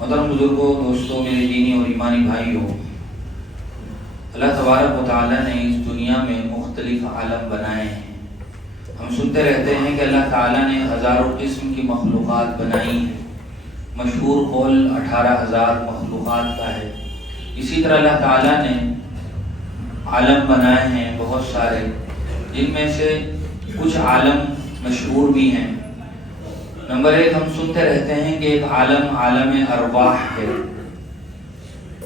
محترم بزرگوں، دوستوں، میرے دینی اور ایمانی بھائیوں، اللہ تبارک و تعالیٰ نے اس دنیا میں مختلف عالم بنائے ہیں۔ ہم سنتے رہتے ہیں کہ اللہ تعالیٰ نے ہزاروں قسم کی مخلوقات بنائی ہیں۔ مشہور قول 18,000 مخلوقات کا ہے۔ اسی طرح اللہ تعالیٰ نے عالم بنائے ہیں بہت سارے، جن میں سے کچھ عالم مشہور بھی ہیں۔ نمبر 1 ہم سنتے رہتے ہیں کہ ایک عالم عالم ارواح ہے۔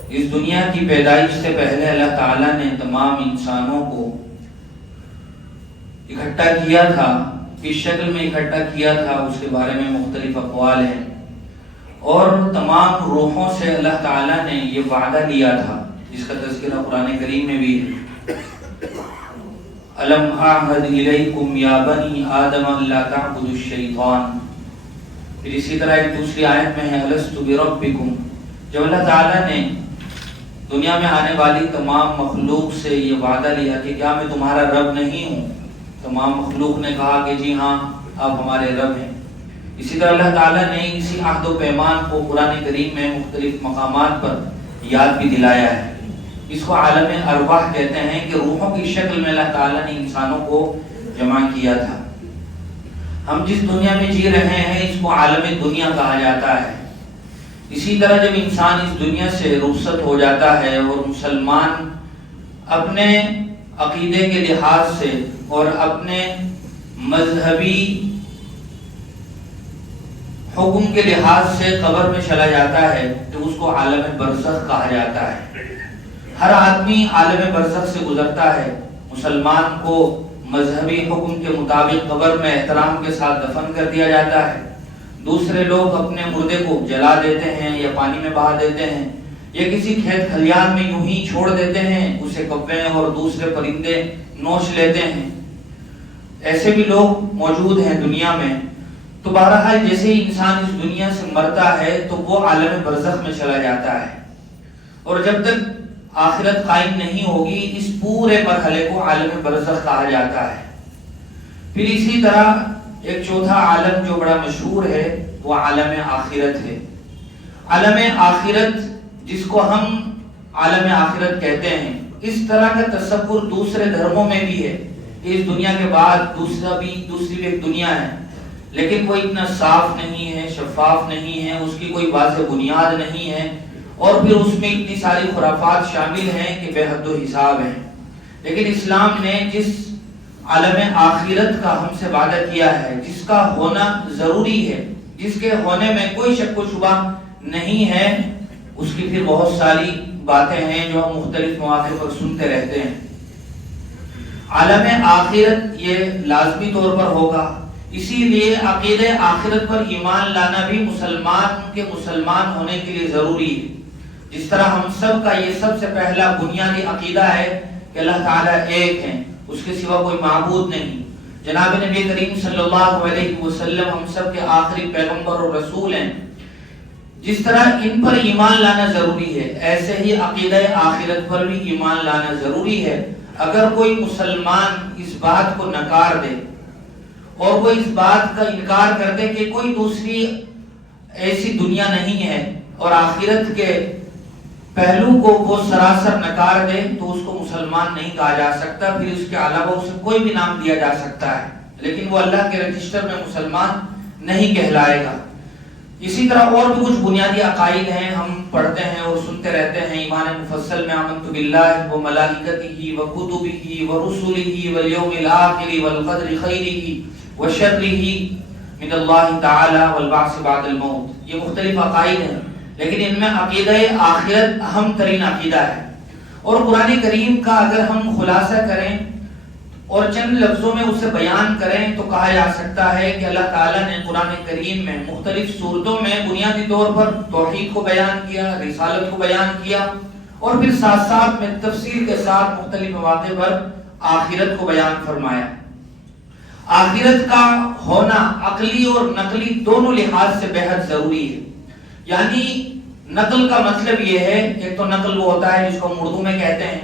اس دنیا کی پیدائش سے پہلے اللہ تعالیٰ نے تمام انسانوں کو اکٹھا کیا تھا۔ کس شکل میں اکٹھا کیا تھا اس کے بارے میں مختلف اقوال ہیں، اور تمام روحوں سے اللہ تعالیٰ نے یہ وعدہ لیا تھا، جس کا تذکرہ قرآن کریم میں بھی ہے۔ الم اعہد الیکم یا بنی آدم الا تعبدوا الشیطان۔ پھر اسی طرح ایک دوسری آیت میں ہے الست بربکم۔ جب اللہ تعالیٰ نے دنیا میں آنے والی تمام مخلوق سے یہ وعدہ لیا کہ کیا میں تمہارا رب نہیں ہوں، تمام مخلوق نے کہا کہ جی ہاں آپ ہمارے رب ہیں۔ اسی طرح اللہ تعالیٰ نے اسی عہد و پیمان کو قرآن کریم میں مختلف مقامات پر یاد بھی دلایا ہے۔ اس کو عالم ارواح کہتے ہیں کہ روحوں کی شکل میں اللہ تعالیٰ نے انسانوں کو جمع کیا تھا۔ ہم جس دنیا میں جی رہے ہیں اس کو عالم دنیا کہا جاتا ہے۔ اسی طرح جب انسان اس دنیا سے رخصت ہو جاتا ہے اور مسلمان اپنے عقیدے کے لحاظ سے اور اپنے مذہبی حکم کے لحاظ سے قبر میں چلا جاتا ہے تو اس کو عالم برزخ کہا جاتا ہے۔ ہر آدمی عالم برزخ سے گزرتا ہے۔ مسلمان کو مذہبی حکم کے مطابق قبر میں احترام کے ساتھ دفن کر دیا جاتا ہے۔ دوسرے لوگ اپنے مردے کو جلا دیتے ہیں یا پانی میں بہا دیتے ہیں یا کسی کھیت کھلیان میں یوں ہی چھوڑ دیتے ہیں، اسے کوے اور دوسرے پرندے نوچ لیتے ہیں۔ ایسے بھی لوگ موجود ہیں دنیا میں۔ تو بہرحال جیسے ہی انسان اس دنیا سے مرتا ہے تو وہ عالم برزخ میں چلا جاتا ہے، اور جب تک آخرت قائم نہیں ہوگی اس پورے مرحلے کو عالم برزخ کہا جاتا ہے۔ پھر اسی طرح ایک چوتھا عالم جو بڑا مشہور ہے وہ عالم آخرت ہے۔ عالم آخرت جس کو ہم عالم آخرت کہتے ہیں، اس طرح کا تصور دوسرے دھرموں میں بھی ہے کہ اس دنیا کے بعد دوسری بھی ایک دنیا ہے، لیکن وہ اتنا صاف نہیں ہے، شفاف نہیں ہے، اس کی کوئی واضح بنیاد نہیں ہے، اور پھر اس میں اتنی ساری خرافات شامل ہیں کہ بے حد و حساب ہیں۔ لیکن اسلام نے جس عالم آخرت کا ہم سے وعدہ کیا ہے، جس کا ہونا ضروری ہے، جس کے ہونے میں کوئی شک و شبہ نہیں ہے، اس کی پھر بہت ساری باتیں ہیں جو ہم مختلف مواقع پر سنتے رہتے ہیں۔ عالم آخرت یہ لازمی طور پر ہوگا، اسی لیے عقیدہ آخرت پر ایمان لانا بھی مسلمان کے مسلمان ہونے کے لیے ضروری ہے۔ جس طرح ہم سب کا یہ سب سے پہلا بنیادی عقیدہ ہے کہ اللہ تعالیٰ ایک ہے، اس کے سوا کوئی معبود نہیں۔ جناب نبی کریم صلی اللہ علیہ وسلم ہم سب کے آخری پیغمبر اور رسول ہیں۔ جس طرح ان پر ایمان لانا ضروری ہے، ایسے ہی عقیدہ آخرت پر بھی ایمان لانا ضروری ہے۔ اگر کوئی مسلمان اس بات کو نکار دے اور وہ اس بات کا انکار کر دے کہ کوئی دوسری ایسی دنیا نہیں ہے اور آخرت کے پہلو کو وہ سراسر نکار دے، تو اس کو مسلمان نہیں کہا جا سکتا، پھر اس کے علاوہ اسے کوئی بھی نام دیا جا سکتا ہے، لیکن وہ اللہ کے رجسٹر میں مسلمان نہیں کہلائے گا۔ اسی طرح اور بھی کچھ بنیادی عقائد ہیں، ہم پڑھتے ہیں اور سنتے رہتے ہیں۔ ایمان مفصل میں آمنت باللہ و ملائکتہ و کتبہ و رسلہ والیوم الآخر والقدر خیرہ و شرہ من اللہ تعالی والبعث بعد الموت۔ یہ مختلف عقائد ہیں، لیکن ان میں عقیدہ آخرت اہم ترین عقیدہ ہے۔ اور قرآن کریم کا اگر ہم خلاصہ کریں اور چند لفظوں میں اسے بیان کریں تو کہا جا سکتا ہے کہ اللہ تعالیٰ نے قرآن کریم میں مختلف صورتوں میں بنیادی طور پر توحید کو بیان کیا، رسالت کو بیان کیا، اور پھر ساتھ ساتھ میں تفصیل کے ساتھ مختلف مواقع پر آخرت کو بیان فرمایا۔ آخرت کا ہونا عقلی اور نقلی دونوں لحاظ سے بے حد ضروری ہے۔ یعنی نقل کا مطلب یہ ہے، ایک تو نقل وہ ہوتا ہے جس کو ہم اردو میں کہتے ہیں،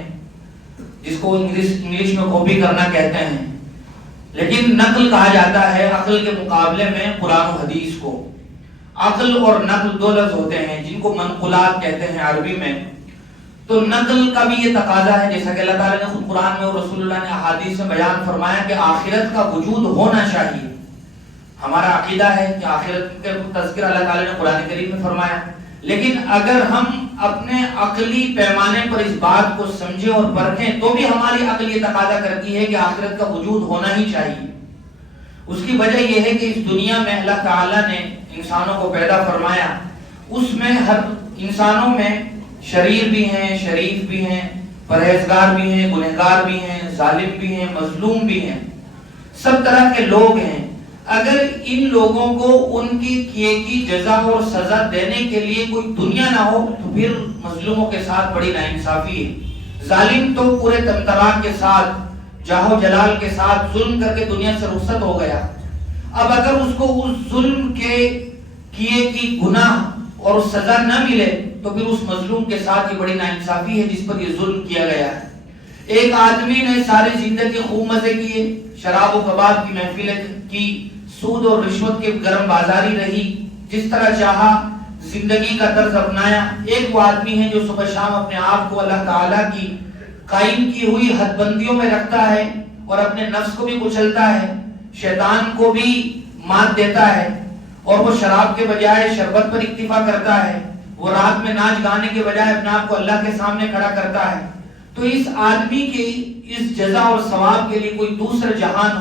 جس کو انگلش میں کاپی کرنا کہتے ہیں، لیکن نقل کہا جاتا ہے عقل کے مقابلے میں قرآن و حدیث کو۔ عقل اور نقل دو لفظ ہوتے ہیں جن کو منقولات کہتے ہیں عربی میں. تو نقل کا بھی یہ تقاضا ہے، جیسا کہ اللہ تعالیٰ نے خود قرآن میں اور رسول اللہ نے احادیث میں بیان فرمایا کہ آخرت کا وجود ہونا چاہیے. ہمارا عقیدہ ہے کہ آخرت کا تذکرہ اللہ تعالیٰ نے قرآن کریم میں فرمایا، لیکن اگر ہم اپنے عقلی پیمانے پر اس بات کو سمجھیں اور پرکھیں تو بھی ہماری عقل یہ تقاضا کرتی ہے کہ آخرت کا وجود ہونا ہی چاہیے. اس کی وجہ یہ ہے کہ اس دنیا میں اللہ تعالیٰ نے انسانوں کو پیدا فرمایا، اس میں ہر انسانوں میں شریر بھی ہیں، شریف بھی ہیں، پرہیزگار بھی ہیں، گنہگار بھی ہیں، ظالم بھی ہیں، مظلوم بھی ہیں، سب طرح کے لوگ ہیں. اگر ان لوگوں کو ان کی کیے کی جزا اور سزا دینے کے لیے کوئی دنیا نہ ہو تو پھر مظلوموں کے ساتھ بڑی ناانصافی ہے. ظالم تو پورے تمطراق کے ساتھ جاہو جلال کے ساتھ ظلم کر کے دنیا سے رخصت ہو گیا. اب اگر اس کو اس ظلم کے کیے کی گناہ اور سزا نہ ملے تو پھر اس مظلوم کے ساتھ یہ بڑی ناانصافی ہے جس پر یہ ظلم کیا گیا ہے. ایک آدمی نے ساری زندگی خوب مزے کیے، شراب و کباب کی محفلیں کی، سود اور رشوت کی گرم بازاری رہی، جس طرح چاہا زندگی کا طرز اپنایا. ایک وہ آدمی ہے جو صبح شام اپنے آپ کو اللہ تعالیٰ کی قائم کی ہوئی حد بندیوں میں رکھتا ہے اور اپنے نفس کو بھی کچلتا ہے، شیطان کو بھی مات دیتا ہے، اور وہ شراب کے بجائے شربت پر اکتفا کرتا ہے، وہ رات میں ناچ گانے کے بجائے اپنے آپ کو اللہ کے سامنے کھڑا کرتا ہے. تو اس آدمی کی اس جزا اور ثواب کے لیے کوئی دوسرا جہان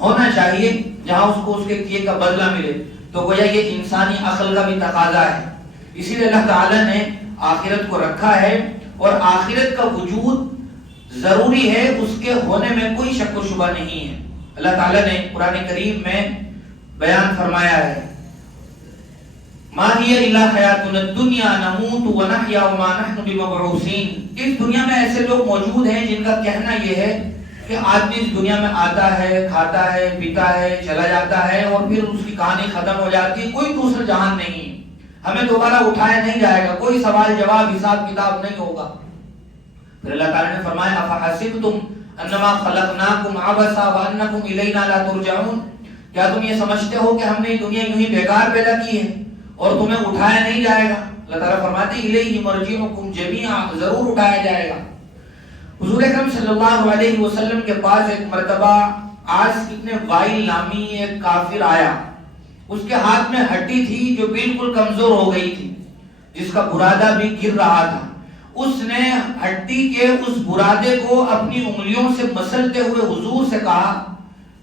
ہونا چاہیے جہاں اس کو اس کے کیے کا بدلہ ملے. تو گویا یہ انسانی عقل کا بھی تقاضا ہے. اسی لیے اللہ تعالیٰ نے آخرت کو رکھا ہے اور آخرت کا وجود ضروری ہے، اس کے ہونے میں کوئی شک و شبہ نہیں ہے. اللہ تعالیٰ نے قرآن کریم میں بیان فرمایا ہے ما ہی الا حیاتنا الدنیا نموت ونحیا وما نحن بمبعوثین. اس دنیا میں ایسے لوگ موجود ہیں جن کا کہنا یہ ہے کہ آدمی اس دنیا میں آتا ہے، کھاتا ہے، پیتا ہے، چلا جاتا ہے اور پھر اس کی کہانی ختم ہو جاتی ہے، کوئی دوسرا جہان نہیں، ہمیں دوبارہ اٹھایا نہیں جائے گا، کوئی سوال جواب حساب کتاب نہیں ہوگا. پھر اللہ تعالیٰ نے فرمایا افحسبتم انما خلقناکم عبثا وانکم الینا لا ترجعون. کیا تم یہ سمجھتے ہو کہ ہم نے دنیا یوں ہی بیکار پیدا کی ہے اور تمہیں اٹھایا نہیں جائے گا؟ اللہ تعالیٰ فرماتے ہیں الیہ مرجعکم جمیعا، ضرور اٹھایا جائے گا. حضور اکرم صلی اللہ علیہ وسلم کے پاس ایک مرتبہ آج ابن وائل نامی ایک کافر آیا. اس کے ہاتھ میں ہڈی تھی جو بالکل کمزور ہو گئی تھی، جس کا برادہ بھی گر رہا تھا. اس نے ہڈی کے اس برادے کو اپنی انگلیوں سے مسلتے ہوئے حضور سے کہا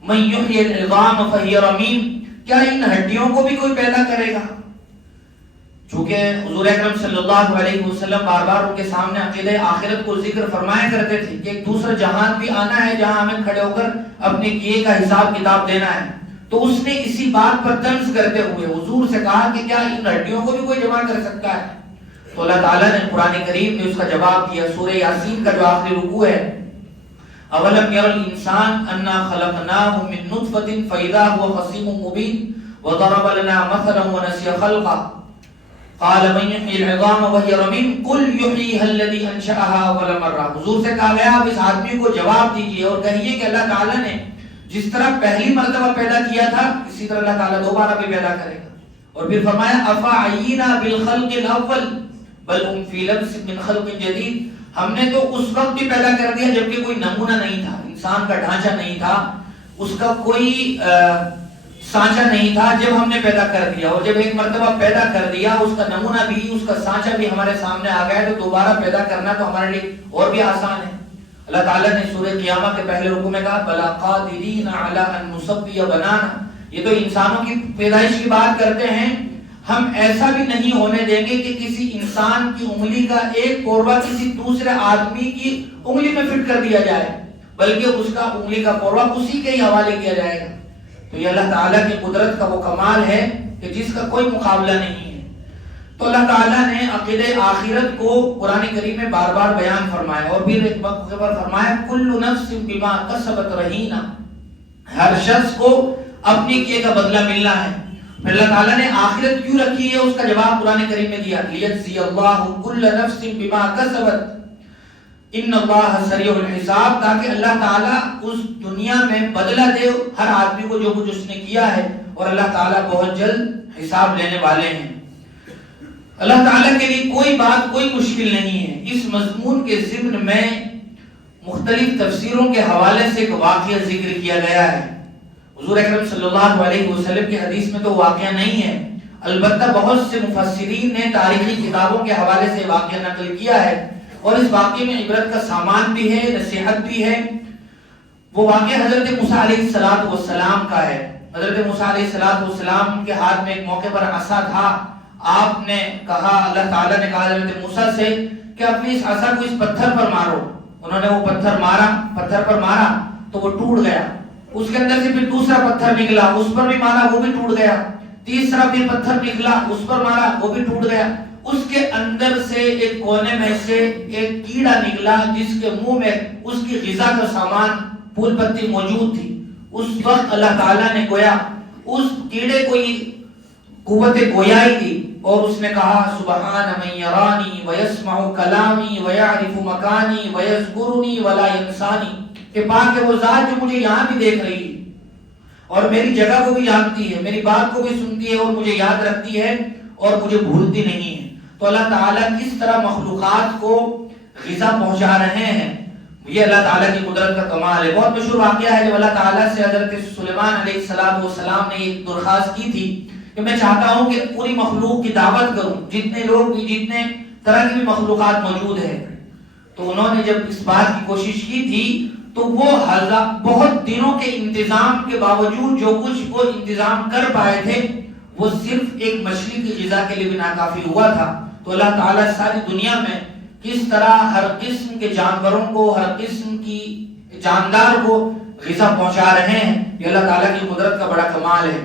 من یحیی العظام فہی رمیم، کیا ان ہڈیوں کو بھی کوئی پیدا کرے گا؟ چونکہ حضور اکرم صلی اللہ علیہ وسلم بار بار ان کے سامنے عقیدہ آخرت کو ذکر فرمایا کرتے تھے کہ ایک دوسرا جہان بھی آنا ہے جہاں ہمیں کھڑے ہو کر اپنے کیے کا حساب کتاب دینا ہے. تو اس نے اسی بات پر طنز کرتے ہوئے حضور سے کہا کہ کیا ان ہڈیوں کو بھی کوئی جمع کر سکتا ہے؟ تو اللہ تعالیٰ نے قرآن کریم میں اس کا جواب دیا. سورہ یاسین کا جو آخری رکوع ہے اولم یر الانسان انا خلقناہ من نطفۃ فاذا هو خصیم مبین وضرب لنا مثلا ونسی خلقہ قال من یحیی العظام وهي رمیم قل یحییها الذی انشأها اول مرہ. حضور سے کہا گیا آپ اس آدمی کو جواب دیجئے اور کہیے کہ اللہ تعالیٰ نے جس طرح پہلی مرتبہ پیدا کیا تھا اسی طرح اللہ تعالیٰ دوبارہ بھی پیدا کرے گا. اور پھر فرمایا افعینا بالخلق الاول بل هم فی لبس من خلق جدید. ہم نے تو اس وقت بھی پیدا کر دیا جبکہ کوئی نمونہ نہیں تھا، انسان کا ڈھانچہ نہیں تھا، اس کا کوئی سانچہ نہیں تھا. جب ہم نے پیدا کر دیا اور جب ایک مرتبہ پیدا کر دیا اس کا نمونہ بھی اس کا سانچہ بھی ہمارے سامنے آ گیا تو دوبارہ پیدا کرنا تو ہمارے لیے اور بھی آسان ہے. اللہ تعالیٰ نے سورہ قیامہ کے پہلے رکوع میں کہا بلا قادرین علی ان نسوی بنانا. یہ تو انسانوں کی پیدائش کی بات کرتے ہیں، ہم ایسا بھی نہیں ہونے دیں گے کہ کسی انسان کی انگلی کا ایک قوربہ کسی دوسرے آدمی کی انگلی میں فٹ کر دیا جائے، بلکہ اس کا انگلی کا قوربہ اسی کے ہی حوالے کیا جائے گا. تو یہ اللہ تعالیٰ کی قدرت کا وہ کمال ہے کہ جس کا کوئی مقابلہ نہیں ہے. تو اللہ تعالیٰ نے عقیدہ آخرت کو قرآن کریم میں بار بار بیان فرمایا اور پھر ایک موقع پر فرمایا کل نفس بما کسبت رہینہ، ہر شخص کو اپنی کیے کا بدلہ ملنا ہے. پھر اللہ تعالیٰ نے آخرت کیوں رکھی ہے اس کا جواب قرآن کریم میں دیا لیجزی اللہ کل نفس بما کسبت ان اللہ سریع الحساب، تاکہ اللہ تعالیٰ اس دنیا میں بدلہ دے ہر آدمی کو جو کچھ اس نے کیا ہے اور اللہ تعالیٰ بہت جلد حساب لینے والے ہیں۔ اللہ تعالیٰ کے لیے کوئی بات کوئی مشکل نہیں ہے۔ اس مضمون کے ضمن میں مختلف تفسیروں کے حوالے سے ایک واقعہ ذکر کیا گیا ہے۔ حضور اکرم صلی اللہ علیہ وسلم کی حدیث میں تو واقعہ نہیں ہے، البتہ بہت سے مفسرین نے تاریخی کتابوں کے حوالے سے واقعہ نقل کیا ہے، اور اس واقعے میں عبرت کا سامان بھی ہے، نصیحت بھی ہے۔ وہ واقعہ حضرت موسیٰ علیہ السلام کا ہے۔ حضرت موسیٰ علیہ السلام کے ہاتھ میں ایک موقع پر عصا تھا۔ آپ نے کہا، اللہ تعالیٰ نے کہا حضرت موسیٰ سے کہ اپنی اس عصا کو اس پتھر پر مارو۔ انہوں نے وہ پتھر پر مارا تو وہ ٹوٹ گیا۔ اس کے اندر سے پھر دوسرا پتھر نکلا، اس پر بھی مارا، وہ بھی ٹوٹ گیا۔ تیسرا پھر پتھر نکلا، اس پر مارا، وہ بھی ٹوٹ گیا۔ اس کے اندر سے ایک کونے میں سے ایک کیڑا نکلا جس کے منہ میں اس کی غذا کا سامان پھول پتی موجود تھی۔ اس وقت اللہ تعالیٰ نے گویا اس کیڑے کو یہ قوت گویائی دی، اور اس نے کہا سبحان من یرانی ویسمع کلامی ویعرف مکانی ویذکرنی ولا ینسانی، کہ پاک ہے وہ ذات جو مجھے یہاں بھی دیکھ رہی ہے اور میری جگہ کو بھی جانتی ہے، میری بات کو بھی سنتی ہے اور مجھے یاد رکھتی ہے اور مجھے بھولتی نہیں ہے۔ تو اللہ تعالیٰ کس طرح مخلوقات کو غذا پہنچا رہے ہیں، یہ اللہ تعالیٰ کی قدرت کا کمال ہے۔ بہت مشہور واقعہ ہے جب اللہ تعالیٰ سے حضرت سلیمان علیہ السلام نے ایک درخواست کی تھی کہ میں چاہتا ہوں کہ پوری مخلوق کی دعوت کروں، جتنے لوگ بھی، جتنے طرح کی بھی مخلوقات موجود ہیں۔ تو انہوں نے جب اس بات کی کوشش کی تھی تو وہ بہت دنوں کے انتظام کے باوجود جو کچھ وہ انتظام کر پائے تھے وہ صرف ایک مچھلی کی غذا کے لیے بھی ناکافی ہوا تھا۔ تو اللہ تعالیٰ ساری دنیا میں کس طرح ہر قسم کے جانوروں کو، ہر قسم کی جاندار کو غذا پہنچا رہے ہیں، یہ اللہ تعالیٰ کی قدرت کا بڑا کمال ہے۔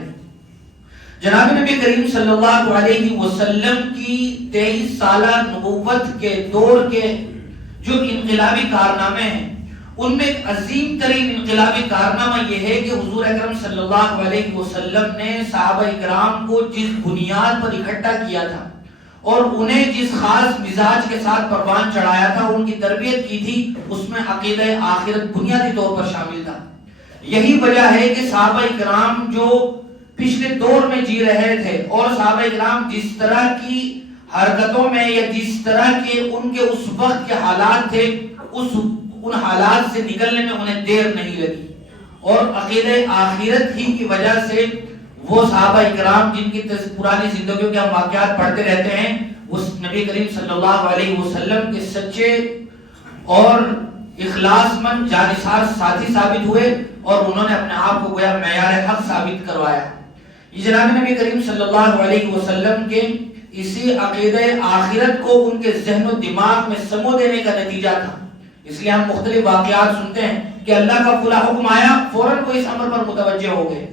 جناب نبی کریم صلی اللہ علیہ وسلم کی 23 سالہ نبوت کے دور کے جو انقلابی کارنامے ہیں، ان میں ایک عظیم ترین انقلابی کارنامہ یہ ہے کہ حضور اکرم صلی اللہ علیہ وسلم نے صحابہ کرام کو جس بنیاد پر اکٹھا کیا تھا اور انہیں جس خاص مزاج کے ساتھ پروان چڑھایا تھا، ان کی تربیت کی تھی، اس میں عقیدہ آخرت بنیادی طور پر شامل تھا۔ یہی وجہ ہے کہ صحابہ کرام جو پچھلے دور میں جی رہے تھے اور صحابہ کرام جس طرح کی حرکتوں میں یا جس طرح کے ان کے اس وقت کے حالات تھے، ان حالات سے نکلنے میں انہیں دیر نہیں لگی، اور عقیدہ آخرت ہی کی وجہ سے وہ صحابہ کرام جن کی پرانی زندگیوں کے ہم واقعات پڑھتے رہتے ہیں، وہ نبی کریم صلی اللہ علیہ وسلم کے سچے اور اخلاص مند جانثار ساتھی ثابت ہوئے، اور انہوں نے اپنے آپ کو گویا معیار حق ثابت کروایا۔ یہ جناب نبی کریم صلی اللہ علیہ وسلم کے اسی عقیدہ آخرت کو ان کے ذہن و دماغ میں سمو دینے کا نتیجہ تھا۔ اس لیے ہم مختلف واقعات سنتے ہیں کہ اللہ کا فلاں حکم آیا، فوراً وہ اس امر پر متوجہ ہو گئے۔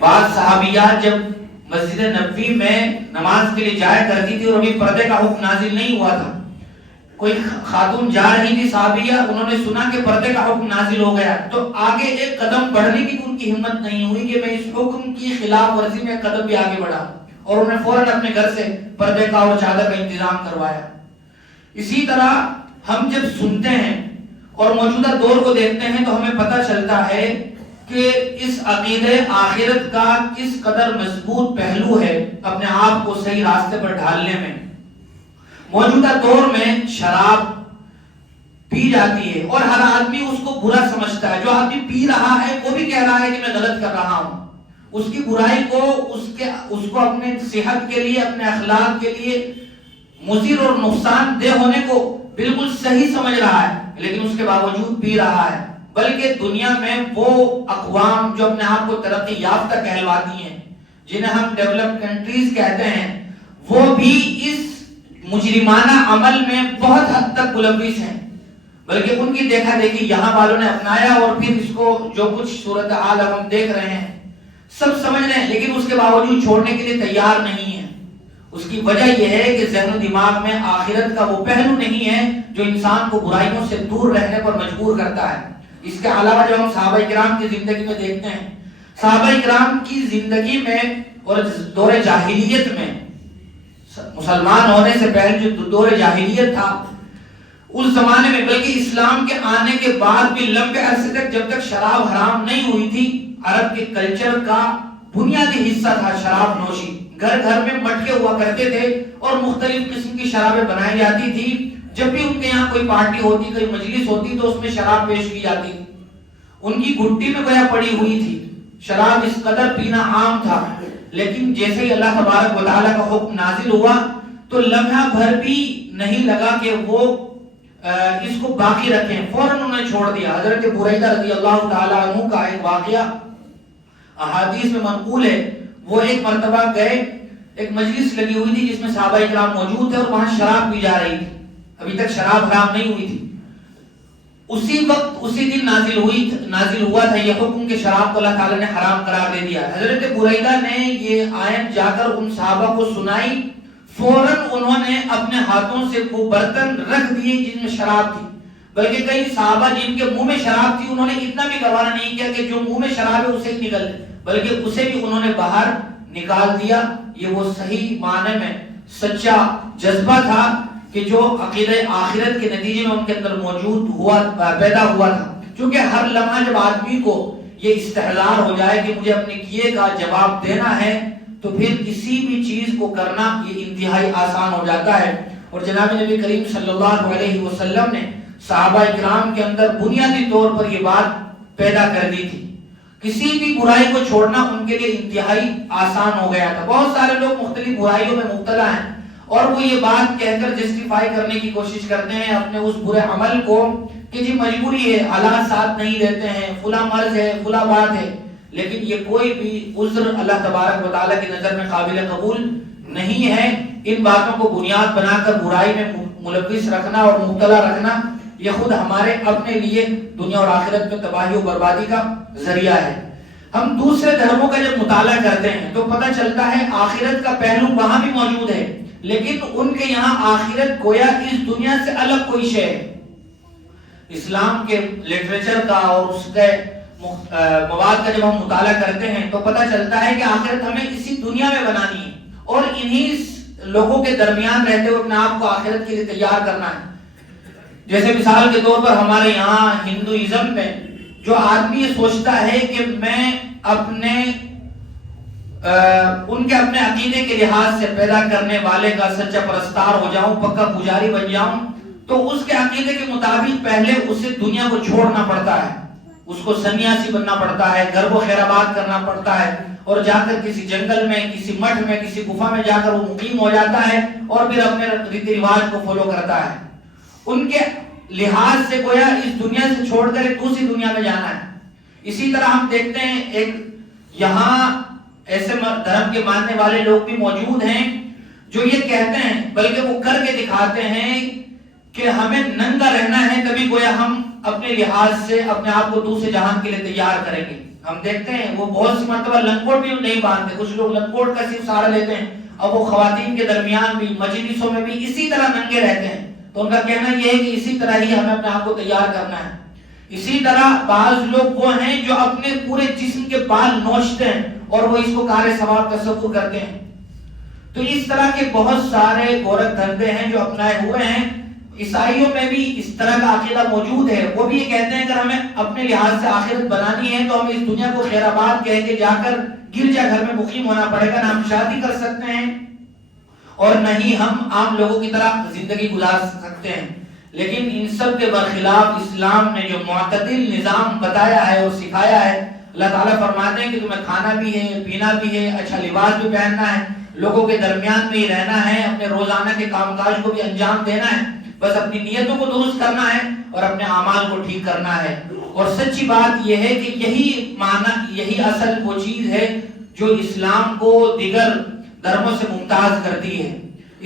بعض صحابیات جب مسجد نبوی میں نماز کے لیے جایا کرتی تھی اور ابھی پردے کا حکم نازل نہیں ہوا تھا، کوئی خاتون جا رہی تھی صحابیہ، انہوں نے سنا کہ پردے کا حکم نازل ہو گیا، تو آگے ایک قدم بڑھنے کی ان کی ہمت نہیں ہوئی کہ میں اس حکم کی خلاف ورزی میں قدم بھی آگے بڑھا، اور انہوں نے فوراً اپنے گھر سے پردے کا اور چادر کا انتظام کروایا۔ اسی طرح ہم جب سنتے ہیں اور موجودہ دور کو دیکھتے ہیں تو ہمیں پتہ چلتا ہے کہ اس عقیدہ آخرت کا کس قدر مضبوط پہلو ہے اپنے آپ کو صحیح راستے پر ڈھالنے میں۔ موجودہ دور میں شراب پی جاتی ہے اور ہر آدمی اس کو برا سمجھتا ہے۔ جو آدمی پی رہا ہے وہ بھی کہہ رہا ہے کہ میں غلط کر رہا ہوں، اس کی برائی کو اس کو اپنے صحت کے لیے، اپنے اخلاق کے لیے مضر اور نقصان دہ ہونے کو بالکل صحیح سمجھ رہا ہے، لیکن اس کے باوجود پی رہا ہے۔ بلکہ دنیا میں وہ اقوام جو اپنے آپ کو ترقی یافتہ کہلواتی ہیں، جنہیں ہم ڈیولپ کنٹریز کہتے ہیں، وہ بھی اس مجرمانہ عمل میں بہت حد تک ملوث ہیں، بلکہ ان کی دیکھا دیکھی یہاں والوں نے اپنایا، اور پھر اس کو جو کچھ صورتحال ہم دیکھ رہے ہیں سب سمجھ رہے ہیں، لیکن اس کے باوجود چھوڑنے کے لیے تیار نہیں ہے۔ اس کی وجہ یہ ہے کہ ذہن و دماغ میں آخرت کا وہ پہلو نہیں ہے جو انسان کو برائیوں سے دور رہنے پر مجبور کرتا ہے۔ اس کے علاوہ جب ہم صحابہ کرام کی زندگی میں دیکھتے ہیں، صحابہ کرام کی زندگی میں اور دور جاہلیت میں، مسلمان ہونے سے پہلے جو دور جاہلیت تھا اس زمانے میں، بلکہ اسلام کے آنے کے بعد بھی لمبے عرصے تک جب تک شراب حرام نہیں ہوئی تھی، عرب کے کلچر کا بنیادی حصہ تھا شراب نوشی. گھر گھر میں مٹکے ہوا کرتے تھے اور مختلف قسم کی شرابیں بنائی جاتی تھی. جب بھی ان کے یہاں کوئی پارٹی ہوتی, کوئی مجلس ہوتی تو اس میں شراب پیش کی جاتی تھی. ان کی گھٹی میں گویا پڑی ہوئی تھی. شراب اس قدر پینا عام تھا. لیکن جیسے ہی اللہ تبارک و تعالیٰ کا حکم نازل ہوا تو لمحہ بھر بھی نہیں لگا کہ وہ اس کو باقی رکھیں, فوراً انہوں نے چھوڑ دیا. حضرت بریدہ رضی اللہ تعالیٰ عنہ کا ایک واقعہ احادیث میں منقول ہے. وہ ایک مرتبہ گئے, ایک مجلس لگی ہوئی تھی جس میں صحابہ کرام موجود تھے اور وہاں شراب پی جا رہی تھی. ابھی تک شراب حرام نہیں ہوئی تھی. اسی وقت اسی دن نازل ہوا تھا یہ حکم کہ شراب کو اللہ تعالیٰ نے حرام قرار دے دیا. حضرت بریدہ نے یہ آیت جا کر ان صحابہ کو سنائی. فوراً انہوں نے اپنے ہاتھوں سے وہ برتن رکھ دیے جن میں شراب تھی. بلکہ کئی صحابہ جن کے منہ میں شراب تھی انہوں نے اتنا بھی گوارا نہیں کیا کہ جو منہ میں شراب ہے اسے ہی نکل دے, بلکہ اسے بھی انہوں نے باہر نکال دیا. یہ وہ صحیح معنی میں سچا جذبہ تھا کہ جو عقیدہ آخرت کے نتیجے میں ان کے اندر موجود پیدا ہوا تھا. کیونکہ ہر لمحہ جب آدمی کو یہ استحضار ہو جائے کہ مجھے اپنے کیے کا جواب دینا ہے تو پھر کسی بھی چیز کو کرنا یہ انتہائی آسان ہو جاتا ہے. اور جناب نبی کریم صلی اللہ علیہ وسلم نے صحابہ کرام کے اندر بنیادی طور پر یہ بات پیدا کر دی تھی. کسی بھی برائی کو چھوڑنا ان کے لیے انتہائی آسان ہو گیا تھا. بہت سارے لوگ مختلف برائیوں میں مبتلا ہیں اور وہ یہ بات کہہ کر جسٹیفائی کرنے کی کوشش کرتے ہیں اپنے اس برے عمل کو کہ جی مجبوری ہے, حالات ساتھ نہیں دیتے ہیں, فلاں مرض ہے, فلاں بات ہے. لیکن یہ کوئی بھی عذر اللہ تبارک و تعالیٰ کی نظر میں قابل قبول نہیں ہے. ان باتوں کو بنیاد بنا کر برائی میں ملوث رکھنا اور مبتلا رکھنا یہ خود ہمارے اپنے لیے دنیا اور آخرت میں تباہی و بربادی کا ذریعہ ہے. ہم دوسرے دھرموں کا جب مطالعہ کرتے ہیں تو پتہ چلتا ہے آخرت کا پہلو وہاں بھی موجود ہے, لیکن ان کے یہاں آخرت گویا اس دنیا سے الگ کوئی شے ہے. اسلام کے لٹریچر کا اور اس کے مواد کا جب ہم مطالعہ کرتے ہیں تو پتہ چلتا ہے کہ آخرت ہمیں اسی دنیا میں بنانی ہے اور انہی لوگوں کے درمیان رہتے ہوئے اپنے آپ کو آخرت کے لیے تیار کرنا ہے. جیسے مثال کے طور پر ہمارے یہاں ہندوازم میں جو آدمی یہ سوچتا ہے کہ میں اپنے ان کے اپنے عقیدے کے لحاظ سے پیدا کرنے والے کا سچا پرستار ہو جاؤں, پکا پجاری بن جاؤں, تو اس کے عقیدے کے مطابق پہلے اسے دنیا کو چھوڑنا پڑتا ہے, اس کو سنیاسی بننا پڑتا ہے, گھر کو خیرآباد کرنا پڑتا ہے اور جا کر کسی جنگل میں, کسی مٹھ میں, کسی گفا میں جا کر وہ مقیم ہو جاتا ہے اور پھر اپنے ریتی رواج کو فالو کرتا ہے. ان کے لحاظ سے گویا اس دنیا سے چھوڑ کر ایک دوسری دنیا میں جانا ہے. اسی طرح ہم دیکھتے ہیں ایک یہاں ایسے دھرم کے ماننے والے لوگ بھی موجود ہیں جو یہ کہتے ہیں, بلکہ وہ کر کے دکھاتے ہیں کہ ہمیں ننگا رہنا ہے تبھی گویا ہم اپنے لحاظ سے اپنے آپ کو دوسرے جہان کے لیے تیار کریں گے. ہم دیکھتے ہیں وہ بہت سی مرتبہ لنگوٹ بھی نہیں باندھتے, کچھ لوگ لنگوٹ کا صرف سہارا لیتے ہیں, اب وہ خواتین کے درمیان بھی مجلسوں میں بھی اسی طرح ننگے رہتے ہیں. تو ان کا کہنا یہ ہے کہ اسی طرح ہی ہمیں اپنے آپ کو تیار کرنا ہے. اسی طرح بعض لوگ وہ ہیں جو اپنے پورے جسم کے بال نوچتے ہیں اور وہ اس کو کار ثواب تصور کرتے ہیں. تو اس طرح کے بہت سارے گورکھ دھندے ہیں جو اپنائے ہوئے ہیں. عیسائیوں میں بھی اس طرح کا عقیدہ موجود ہے. وہ بھی یہ کہتے ہیں کہ ہمیں اپنے لحاظ سے آخرت بنانی ہے تو ہمیں اس دنیا کو خیر آباد کہہ کے جا کر گرجا گھر میں مقیم ہونا پڑے گا. نہ ہم شادی کر سکتے ہیں اور نہ ہی ہم عام لوگوں کی طرح زندگی گزار سکتے ہیں. لیکن ان سب کے برخلاف اسلام نے جو معتدل نظام بتایا ہے اور سکھایا ہے, اللہ تعالیٰ فرماتے ہیں کہ تمہیں کھانا بھی ہے, پینا بھی ہے, اچھا لباس بھی پہننا ہے, لوگوں کے درمیان میں ہی رہنا ہے, اپنے روزانہ کے کام کاج کو بھی انجام دینا ہے, بس اپنی نیتوں کو درست کرنا ہے اور اپنے اعمال کو ٹھیک کرنا ہے. اور سچی بات یہ ہے کہ یہی معنی, یہی اصل وہ چیز ہے جو اسلام کو دیگر دھرموں سے ممتاز کرتی ہے.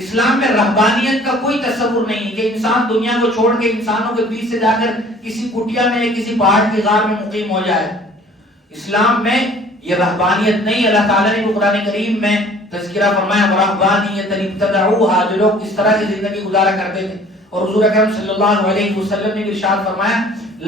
اسلام میں رہبانیت کا کوئی تصور نہیں کہ انسان دنیا کو چھوڑ کے انسانوں کے بیچ سے جا کر کسی کٹیا میں یا کسی پہاڑ کی غار میں مقیم ہو جائے. اسلام میں یہ رہبانیت نہیں. اللہ تعالیٰ نے قرآن کریم میں تذکرہ فرمایا وَرَهْبَانِيَّةً ابْتَدَعُوهَا, جو لوگ اس طرح کی زندگی گزارا کرتے تھے. اور حضور اکرم صلی اللہ علیہ وسلم نے ارشاد فرمایا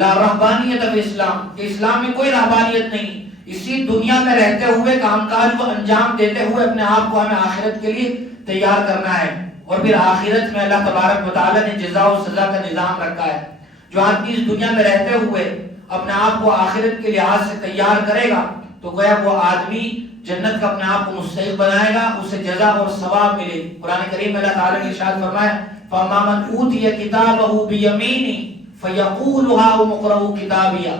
لا رہبانیت فی اسلام, کہ اسلام میں کوئی رہبانیت نہیں. اسی دنیا میں رہتے ہوئے کام کاج کو انجام دیتے ہوئے اپنے آپ کو ہمیں آخرت کے لیے تیار کرنا ہے. اور پھر آخرت میں اللہ تبارک و تعالیٰ نے جزا و سزا کا نظام رکھا ہے. جو آدمی اس دنیا میں رہتے ہوئے اپنے آپ کو آخرت کے لحاظ سے تیار کرے گا تو گویا وہ آدمی جنت کا اپنے آپ کو مستحق بنائے گا، اسے جزا اور ثواب ملے گی۔ قرآن کریم میں اللہ تعالیٰ نے ارشاد فرمایا فَأَمَّا مَنْ أُوتِيَ كِتَابَهُ بِيَمِينِهِ فَيَقُولُ هَاؤُمُ اقْرَءُوا كِتَابِيَهْ،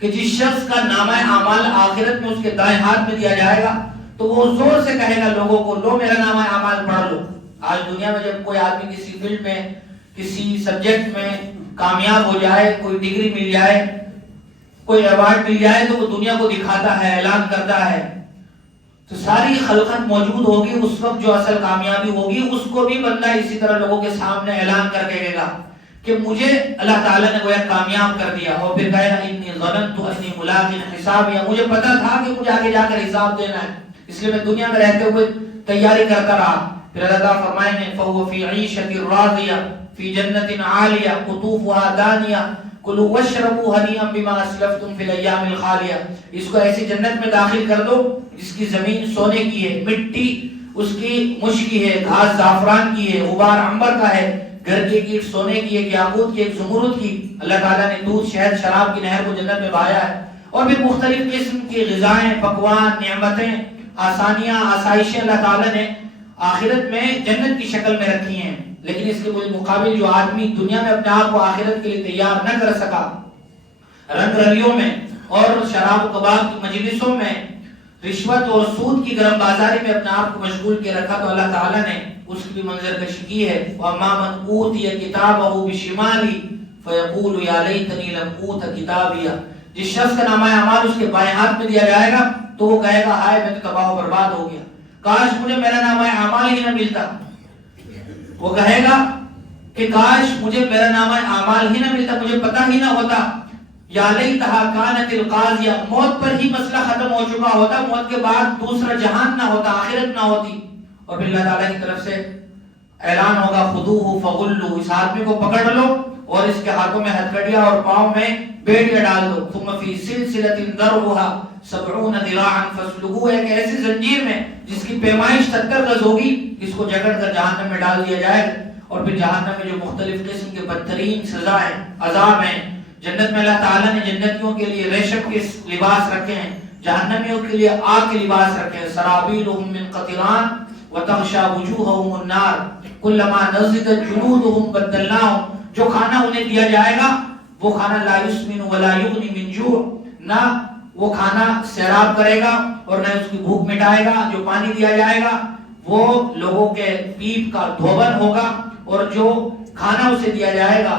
کہ جس شخص کا نامہ اعمال آخرت میں اس کے دائیں ہاتھ میں دیا جائے گا تو وہ زور سے کہے گا لوگوں کو لو میرا نامہ اعمال پڑھ لو۔ آج دنیا میں جب کوئی آدمی کسی فیلڈ میں کسی سبجیکٹ میں کامیاب ہو جائے، کوئی ڈگری مل جائے، کوئی ایوارڈ مل جائے تو وہ دنیا کو دکھاتا ہے، اعلان کرتا ہے، تو ساری خلقت موجود ہوگی اس وقت جو اصل کامیابی ہوگی اس کو بھی بندہ اسی طرح لوگوں کے سامنے اعلان کر کے کہے گا کہ مجھے اللہ تعالیٰ نے گویا کامیاب کر دیا، اور پھر کہے گا انی ظننت انی ملاق حسابیا، مجھے پتا تھا کہ مجھے آگے جا کر حساب دینا ہے، اس لیے میں دنیا میں رہتے ہوئے تیاری کرتا رہا۔ پھر اللہ تعالیٰ فرمائیں گے فَهُوَ فِي عِيشَةٍ رَاضِيَةٍ فِي جَنَّةٍ عَالِيَةٍ قُطُوفُهَا دَانِيَةٌ کلوا واشربوا ہنیئا بما اسلفتم فی الایام الخالیہ، اس کو ایسی جنت میں داخل کر دو جس کی زمین سونے کی ہے، مٹی اس کی مشک کی ہے، گھاس زعفران کی ہے، غبار عنبر کا ہے، گھر کی ایک سونے کی، ایک یاقوت کی، ایک زمرد کی۔ اللہ تعالیٰ نے دودھ شہد شراب کی نہر کو جنت میں بہایا ہے، اور بھی مختلف قسم کی غذائیں، پکوان، نعمتیں، آسانیاں، آسائشیں اللہ تعالیٰ نے آخرت میں جنت کی شکل میں رکھی ہیں۔ لیکن اس کے مقابل جو آدمی دنیا میں اپنے آپ کو آخرت کے لیے تیار نہ کر سکا، رنگ رلیوں میں اور شراب و کباب کی مجلسوں میں، رشوت اور سود کی گرم بازاری میں اپنے آپ کو مشغول کیے رکھا، تو اللہ تعالیٰ نے اس کی بھی منظر کشی کی ہے۔ وَأَمَّا مَنْ أُوتِيَ كِتَابَهُ بِشِمَالِهِ فَيَقُولُ يَا لَيْتَنِي لَمْ أُوتَ کِتَابِیَهْ، جس شخص کا نامہ اعمال اس کے بائیں ہاتھ میں دیا جائے گا تو وہ کہے گا ہائے میں تو تباہ و برباد ہو گیا، کاش مجھے میرا نامہ اعمال ہی نہ ملتا۔ وہ کہے گا کہ کاش مجھے میرا نامہ اعمال ہی نہ ملتا، مجھے پتہ ہی نہ ہوتا، یا لیتہا کانت القاضیہ، موت پر ہی مسئلہ ختم ہو چکا ہوتا، موت کے بعد دوسرا جہان نہ ہوتا، آخرت نہ ہوتی۔ اور پھر اللہ تعالیٰ کی طرف سے اعلان ہوگا خذوہ فغلوا، اس آدمی کو پکڑ لو اور اس کے ہاتھوں میں ہتھکڑیاں اور پاؤں میں بیڑیاں ڈال دو، ثم فی سلسلۃ ذرعها 70 ذراعا فاسلکوہ، ایک ایسی زنجیر میں جس کی پیمائش 70 گز ہوگی، اس کو جکڑ کر جہنم میں ڈال دیا جائے گا۔ اور پھر جہنم میں جو مختلف قسم کے بدترین سزائیں، عذاب ہیں، جنت میں اللہ تعالیٰ نے جنتیوں کے لیے ریشم کے لباس رکھے ہیں، جہنمیوں کے لیے آگ کے لباس رکھے ہیں، سرابیلہم من قطران وتغشا وجوہہم النار کلما نضجت جلودہم بدلناہم، جو کھانا انہیں دیا جائے گا وہ کھانا لا یسمن ولا یغنی من جوع، نہ وہ کھانا سیراب کرے گا اور نہ اس کی بھوک مٹائے گا، جو پانی دیا جائے گا وہ لوگوں کے پیپ کا دھوبن ہوگا، اور جو کھانا اسے دیا جائے گا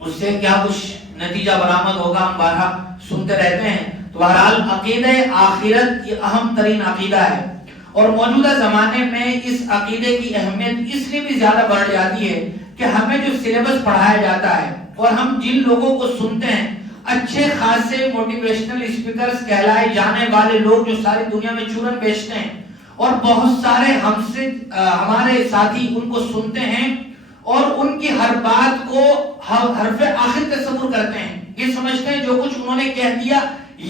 اس سے کیا کچھ نتیجہ برآمد ہوگا ہم بارہا سنتے رہتے ہیں۔ تو بہرحال عقیدہ آخرت یہ اہم ترین عقیدہ ہے، اور موجودہ زمانے میں اس عقیدے کی اہمیت اس لیے بھی زیادہ بڑھ جاتی ہے کہ ہمیں جو سلیبس پڑھایا جاتا ہے اور ہم جن لوگوں کو سنتے ہیں، اچھے خاصے موٹیویشنل اسپیکرز کہلائے جانے والے لوگ جو ساری دنیا میں چورن بیچتے ہیں، اور بہت سارے ہم سے ہمارے ساتھی ان کو سنتے ہیں اور ان کی ہر بات کو حرف آخر تصور کرتے ہیں، یہ سمجھتے ہیں جو کچھ انہوں نے کہہ دیا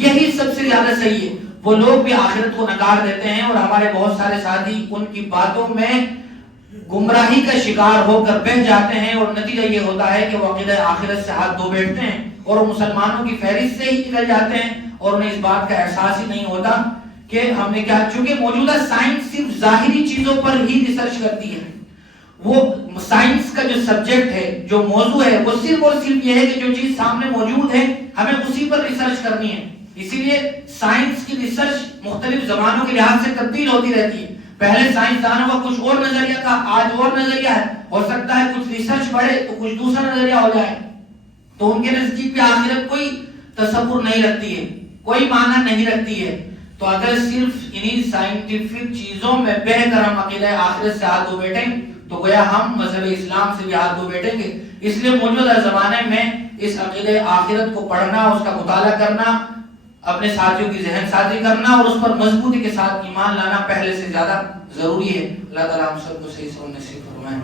یہی سب سے زیادہ صحیح ہے۔ وہ لوگ بھی آخرت کو نکار دیتے ہیں، اور ہمارے بہت سارے ساتھی ان کی باتوں میں گمراہی کا شکار ہو کر بہہ جاتے ہیں، اور نتیجہ یہ ہوتا ہے کہ وہ عقیدہ آخرت سے ہاتھ دھو بیٹھتے ہیں اور وہ مسلمانوں کی فہرست سے ہی نکل جاتے ہیں، اور انہیں اس بات کا احساس ہی نہیں ہوتا کہ ہم نے کیا، چونکہ موجودہ سائنس صرف ظاہری چیزوں پر ہی ریسرچ کرتی ہے، وہ سائنس کا جو سبجیکٹ ہے، جو موضوع ہے، وہ صرف اور صرف یہ ہے کہ جو چیز سامنے موجود ہے ہمیں اسی پر ریسرچ کرنی ہے۔ اسی لیے سائنس کی ریسرچ مختلف زمانوں کے لحاظ سے تبدیل ہوتی رہتی ہے، پہلے سائنسدانوں کا کچھ اور نظریہ تھا، آج اور نظریہ ہے، ہو سکتا ہے کچھ ریسرچ بڑھے تو کچھ دوسرا نظریہ ہو جائے، تو ان کے نزدیک بھی آخرت کوئی تصور نہیں رکھتی ہے، کوئی معنی نہیں رکھتی ہے۔ تو اگر صرف انہی سائنٹیفک چیزوں میں بہ کر ہم عقیدہ آخرت سے ہاتھ دھو بیٹھیں تو گویا ہم مذہب اسلام سے بھی ہاتھ دھو بیٹھیں گے۔ اس لیے موجودہ زمانے میں اس عقیدہ آخرت کو پڑھنا، اس کا مطالعہ کرنا، اپنے ساتھیوں کی ذہن سازی کرنا اور اس پر مضبوطی کے ساتھ ایمان لانا پہلے سے زیادہ ضروری ہے۔ اللہ تعالیٰ ہم سب کو صحیح سمجھ نصیب فرمائے۔